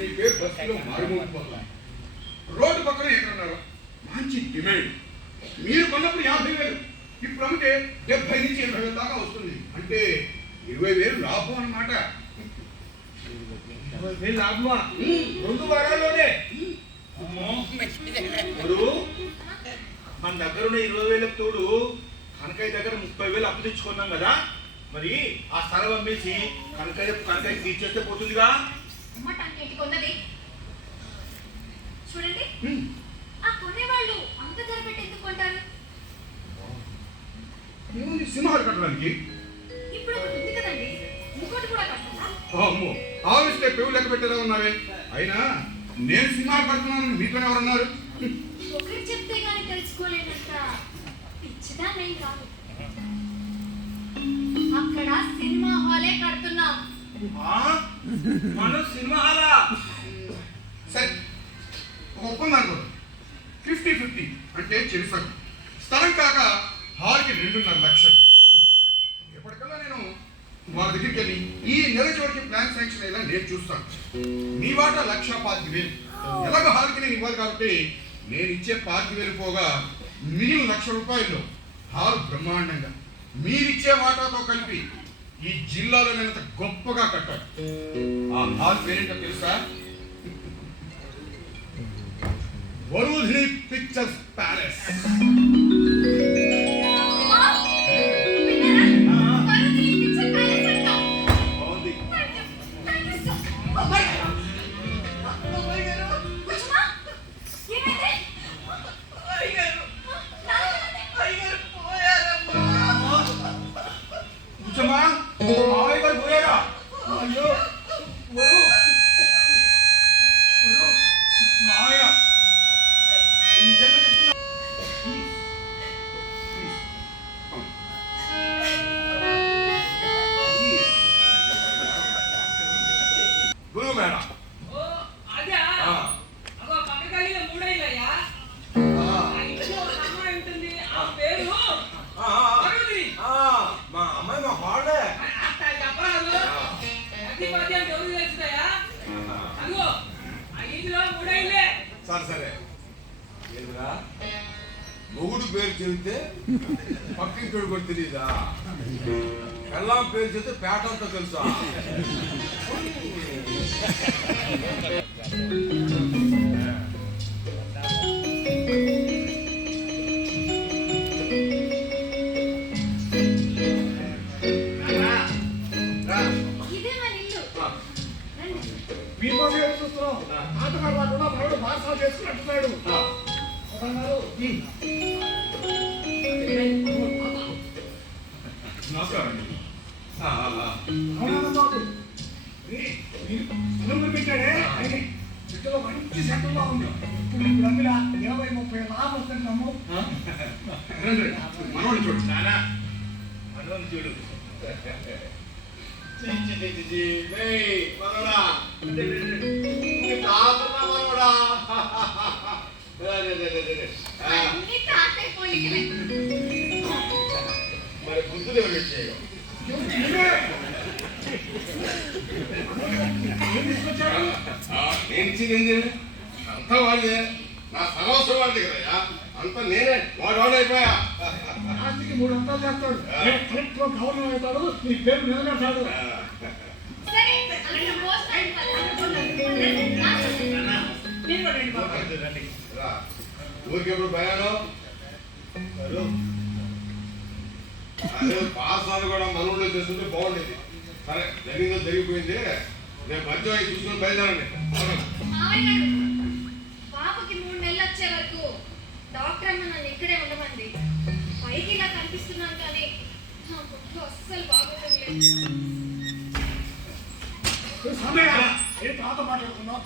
మీ పేరు బస్సులో మారుమోగిపోతుంది. రోడ్డు పక్కన ఎక్కడున్నారు మంచి డిమాండ్. మీరు కొన్నప్పుడు 50,000, ఇప్పుడు అమ్మితే 70 నుంచి 80,000 దాకా వస్తుంది. అంటే 20,000 లాభం అన్నమాట. 20,000 లాభమా? 2 వారాల్లోనే? మన దగ్గర ఉన్న 20,000 తోడు కనకయ్య దగ్గర 30,000 అప్పు తెచ్చుకున్నాం కదా, మరి ఆ స్థలం అమ్మేసి కనకయ్య తీర్చేస్తే పోతుందిగా. చూడండి, ఆ కొనేవాళ్ళు అంత ధర పెట్టి ఎందుకు కొంటారు? సింహాలు కట్టడానికి. ఇప్పుడు ఉంది కదండి, ఇంకోటి కూడా కట్టాలా? అమ్మో, ఆవిస్తే పెవు లెక్క పెట్టేలా ఉన్నావే. అయినా నేను సింహాలు కడుతున్నాను, మీతో ఎవరున్నారు? ఒకరికి చెప్తే గానీ తెలుసుకోలేనంత పిచ్చిదానేం కాదు. అక్కడ సినిమా హాలే కడుతున్నాం. మనం సినిమా హాలా? సరే, ఒక ఒప్పందం అనుకో. 50-50 అంటే చెరిసగం. స్థలం కాక హాల్కి 2.5 లక్షలు. ఎప్పటికల్లా నేను వాళ్ళ దగ్గరికి వెళ్ళి ఈ నెల చివరికి ప్లాన్ శాంక్షన్ అయ్యేలా నేను చూస్తాను. మీ వాటా 1,25,000. ఎలాగో హాల్కి నేను ఇవ్వాలి కాబట్టి నేను ఇచ్చే 25,000 పోగా మిగిలిన 1,00,000 రూపాయల్లో హాల్ బ్రహ్మాండంగా మీరిచ్చే వాటాతో కలిపి ఈ జిల్లాలో నేను అంత గొప్పగా కట్టాను. ఆ హాల్ పేరేంటో తెలుసా? Varudhini pictures palace. సరే మొగుడు పేరు చెబితే పక్కింటోడు కూడా తెలీదా? ఎలా పేరు చెబితే పేట అంతా తెలుసా? చేసుకున్నట్టున్నాడు. నమస్కారం. పెట్టాడే చెట్టులో మంచి సెంటర్లో ఉంది. ఇప్పుడు అమ్మిన 20-30 లాభం వస్తున్నాము. మనోడు చూడు, మనోడు చూడు. మరి బుద్ధులు ఎవరు చేయడం? నేను ఇచ్చింది అంతా వాడిదే, నా సర్వస్వం వాడిది కదయ్యా. అంతా నేనే వాడు అయిపోయా. ఆస్తికి 300 చేస్తాడు, గవర్నర్ అవుతాడు, నీ పేరు నిలబెడతాడు. ఊరికి ఎప్పుడు భయాలు పాస్ అది కూడా మనలో చేస్తుంటే బాగుండేది. సరే, జరిగిందో జరిగిపోయింది. నేను మధ్య చూసుకొని బయలుదేరండి. పాపకి 3 నెలలు వచ్చే వరకు డాక్టర్ అమ్మ నన్ను ఇక్కడే ఉండమంది. పైకి ఇలా కనిపిస్తున్నాను కానీ నా గుడ్లు అస్సలు బాగోలేదు. తాత మాట్లాడుకున్నాం.